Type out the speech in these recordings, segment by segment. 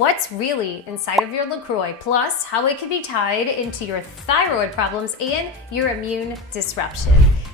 what's really inside of your LaCroix, plus how it can be tied into your thyroid problems and your immune disruption.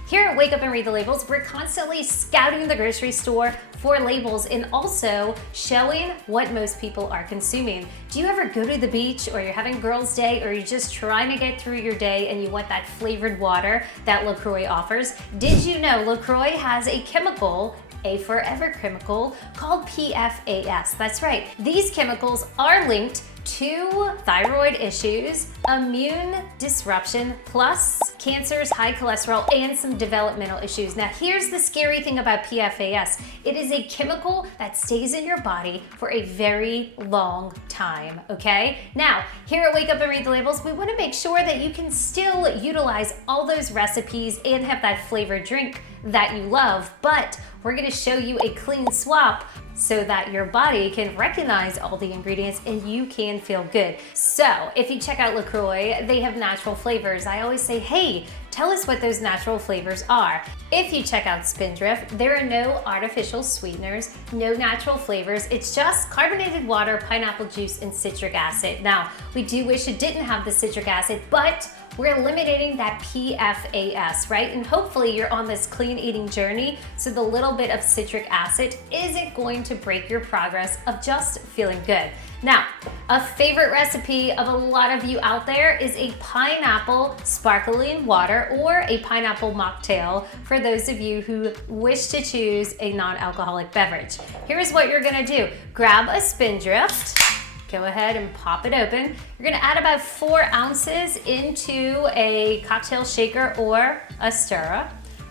Here at Wake Up and Read the Labels, we're constantly scouting the grocery store for labels and also showing what most people are consuming. Do you ever go to the beach, or you're having girls' day, or you're just trying to get through your day and you want that flavored water that LaCroix offers? Did you know LaCroix has a chemical, a forever chemical, called PFAS? That's right. These chemicals are linked to thyroid issues, immune disruption, plus cancers, high cholesterol, and some developmental issues. Now, here's the scary thing about PFAS. It is a chemical that stays in your body for a very long time, okay? Now, here at Wake Up and Read the Labels, we want to make sure that you can still utilize all those recipes and have that flavored drink that you love, but we're going to show you a clean swap so that your body can recognize all the ingredients and you can feel good. So if you check out LaCroix, they have natural flavors. I always say, hey, tell us what those natural flavors are. If you check out Spindrift, there are no artificial sweeteners, no natural flavors. It's just carbonated water, pineapple juice, and citric acid. Now, we do wish it didn't have the citric acid, but we're eliminating that PFAS, right? And hopefully you're on this clean eating journey, so the little bit of citric acid isn't going to break your progress of just feeling good. Now, a favorite recipe of a lot of you out there is a pineapple sparkling water or a pineapple mocktail for those of you who wish to choose a non-alcoholic beverage. Here's what you're gonna do. Grab a Spindrift. Go ahead and pop it open. You're gonna add about 4 ounces into a cocktail shaker or a stirrer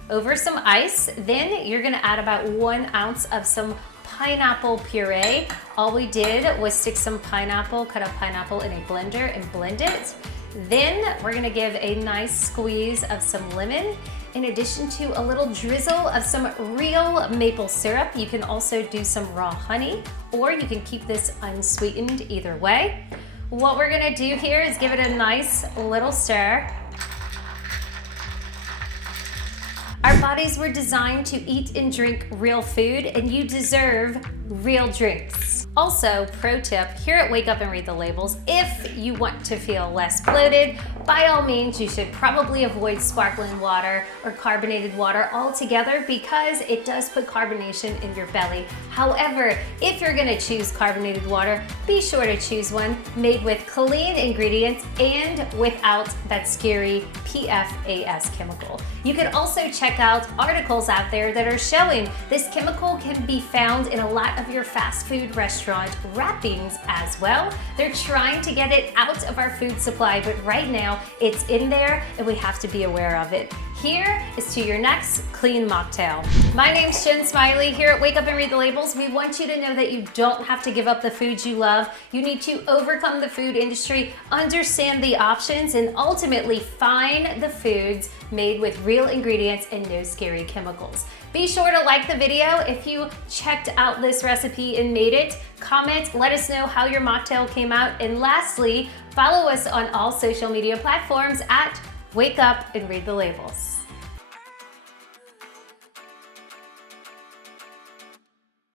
over some ice. Then you're gonna add about 1 ounce of some pineapple puree. All we did was stick some pineapple, cut up pineapple in a blender and blend it. Then we're gonna give a nice squeeze of some lemon, in addition to a little drizzle of some real maple syrup. You can also do some raw honey, or you can keep this unsweetened, either way. What we're gonna do here is give it a nice little stir. Our bodies were designed to eat and drink real food, and you deserve real drinks. Also, pro tip, here at Wake Up and Read the Labels, if you want to feel less bloated, by all means, you should probably avoid sparkling water or carbonated water altogether, because it does put carbonation in your belly. However, if you're gonna choose carbonated water, be sure to choose one made with clean ingredients and without that scary PFAS chemical. You can also check out articles out there that are showing this chemical can be found in a lot of your fast food restaurant wrappings as well. They're trying to get it out of our food supply, but right now it's in there and we have to be aware of it. Here is to your next clean mocktail. My name's Jen Smiley. Here at Wake Up and Read the Labels, we want you to know that you don't have to give up the foods you love. You need to overcome the food industry, understand the options, and ultimately find the foods made with real ingredients and no scary chemicals. Be sure to like the video if you checked out this recipe and made it. Comment, let us know how your mocktail came out. And lastly, follow us on all social media platforms at Wake Up and Read the Labels.